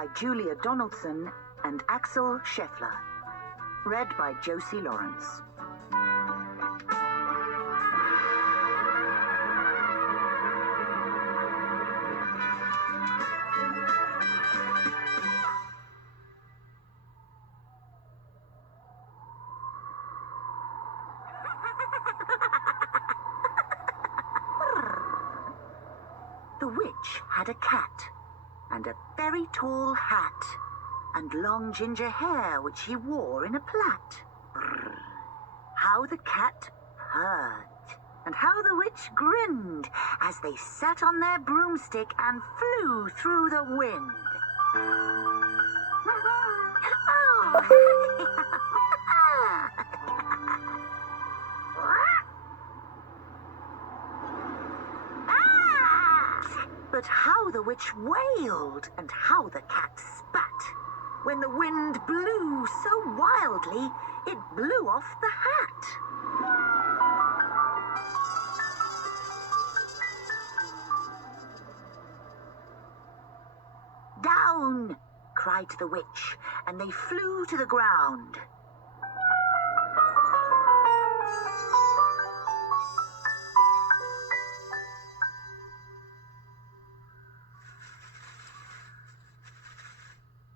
by Julia Donaldson and Axel Scheffler. Read by Josie Lawrence. The witch had a cat, and a very tall hat, and long ginger hair which he wore in a plait. Brrr. How the cat purred, and how the witch grinned as they sat on their broomstick and flew through the wind. But how the witch wailed, and how the cat spat, when the wind blew so wildly it blew off the hat. "Down!" cried the witch, and they flew to the ground.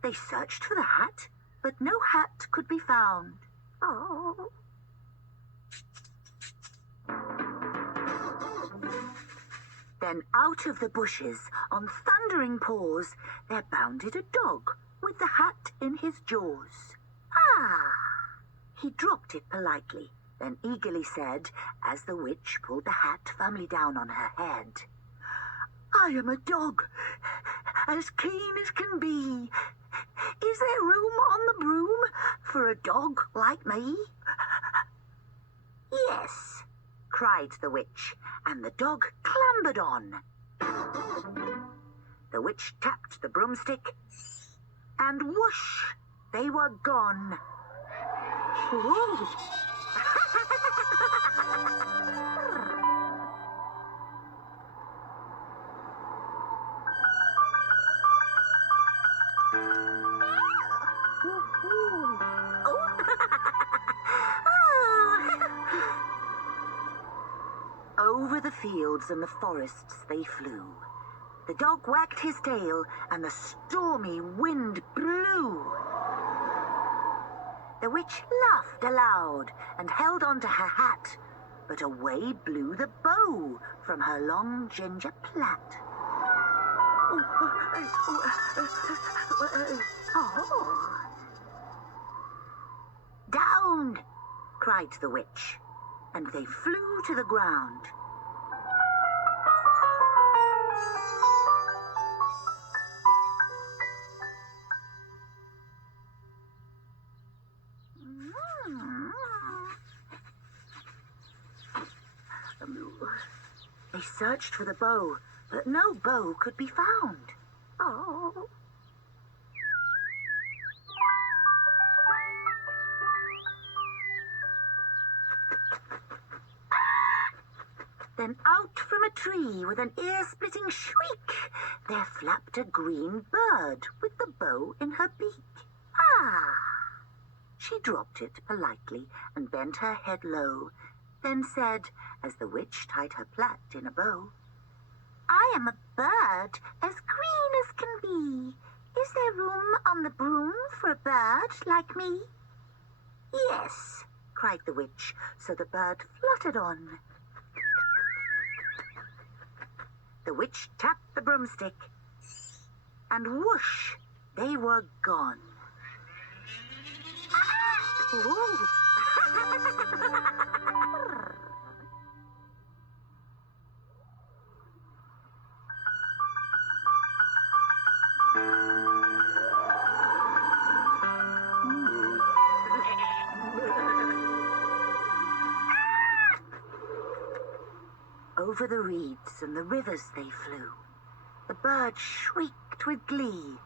They searched for the hat, but no hat could be found. Oh. Then out of the bushes, on thundering paws, there bounded a dog with the hat in his jaws. Ah! He dropped it politely, then eagerly said, as the witch pulled the hat firmly down on her head, "I am a dog, as keen as can be. Is there room on the broom for a dog like me?" "Yes," cried the witch, and the dog clambered on. The witch tapped the broomstick, and whoosh, they were gone. Ooh. Over the fields and the forests they flew. The dog wagged his tail, and the stormy wind blew. The witch laughed aloud and held on to her hat, but away blew the bow from her long ginger plait. Oh. "Down!" cried the witch, and they flew to the ground. They searched for the bow, but no bow could be found. Oh. Then out from a tree with an ear-splitting shriek, there flapped a green bird with the bow in her beak. Ah! She dropped it politely and bent her head low, then said, as the witch tied her plait in a bow, "I am a bird as green as can be. Is there room on the broom for a bird like me?" "Yes," cried the witch, so the bird fluttered on. The witch tapped the broomstick, and whoosh, they were gone. Ooh. Over the reeds and the rivers they flew. The bird shrieked with glee,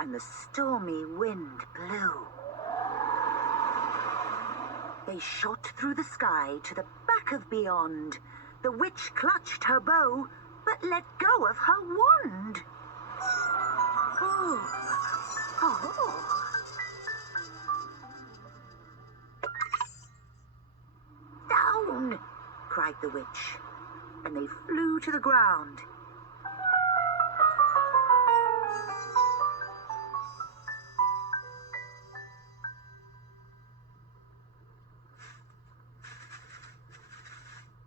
and the stormy wind blew. They shot through the sky to the back of beyond. The witch clutched her bow, but let go of her wand. Oh, the witch, and they flew to the ground.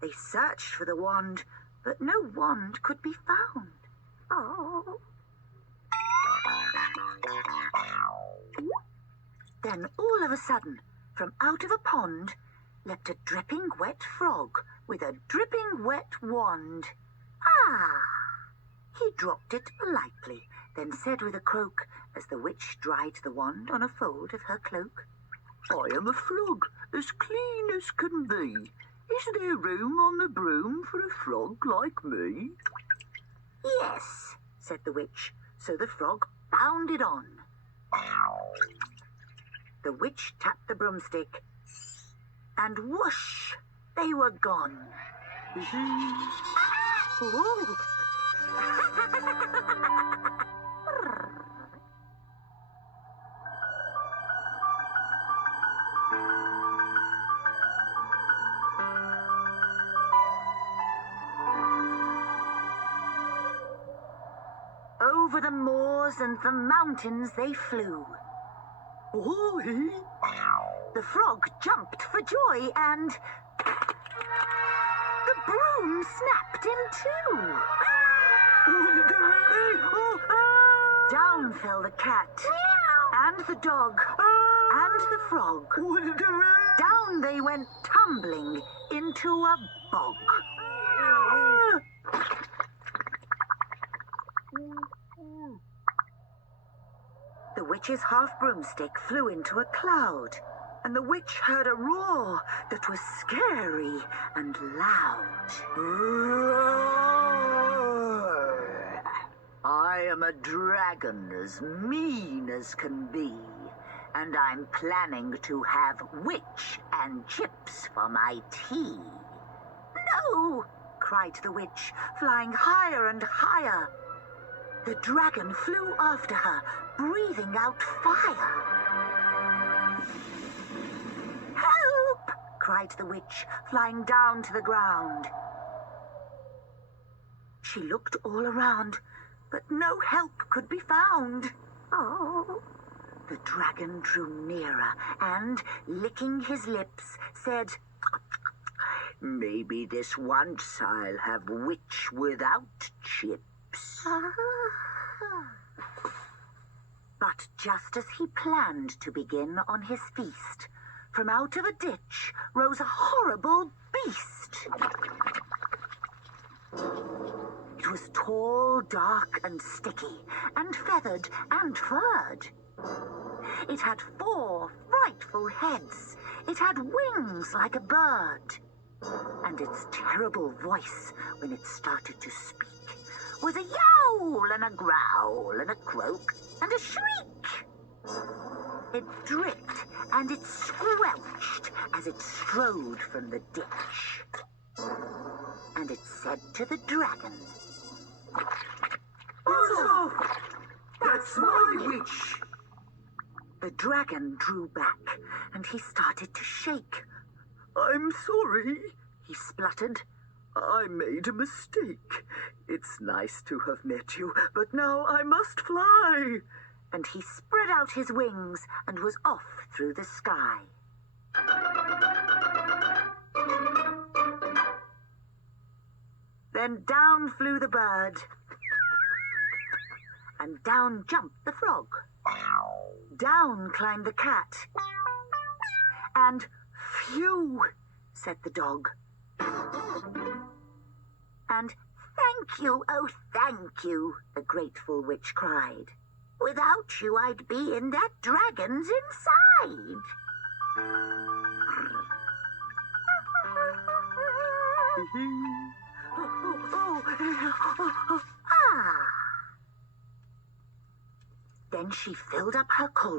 They searched for the wand, but no wand could be found. Oh. Then all of a sudden, from out of a pond, leapt a dripping wet frog with a dripping wet wand. Ah! He dropped it politely, then said with a croak, as the witch dried the wand on a fold of her cloak, "I am a frog, as clean as can be. Is there room on the broom for a frog like me?" "Yes," said the witch, so the frog bounded on. The witch tapped the broomstick, and whoosh, they were gone. Ooh. Over the moors and the mountains they flew. Oi! The frog jumped for joy, and the broom snapped in two. Down fell the cat, and the dog, and the frog. Down they went tumbling into a bog. The witch's half-broomstick flew into a cloud, and the witch heard a roar that was scary and loud. Roar! I am a dragon as mean as can be, and I'm planning to have witch and chips for my tea. "No!" cried the witch, flying higher and higher. The dragon flew after her, breathing out fire. "Help!" cried the witch, flying down to the ground. She looked all around, but no help could be found. Oh! The dragon drew nearer and, licking his lips, said, "Maybe this once I'll have witch without chips." But just as he planned to begin on his feast, from out of a ditch rose a horrible beast. It was tall, dark, and sticky, and feathered and furred. It had 4 frightful heads. It had wings like a bird. And its terrible voice, when it started to speak, was a yowl and a growl and a croak and a shriek. It dripped and it squelched as it strode from the ditch. And it said to the dragon, "Oh, that's my witch!" The dragon drew back and he started to shake. "I'm sorry," he spluttered. "I made a mistake. It's nice to have met you, but now I must fly." And he spread out his wings and was off through the sky. Then down flew the bird, and down jumped the frog. Down climbed the cat, and "Phew," said the dog. And "Thank you, oh thank you," the grateful witch cried. "Without you I'd be in that dragon's inside." Ah! Then she filled up her cauldron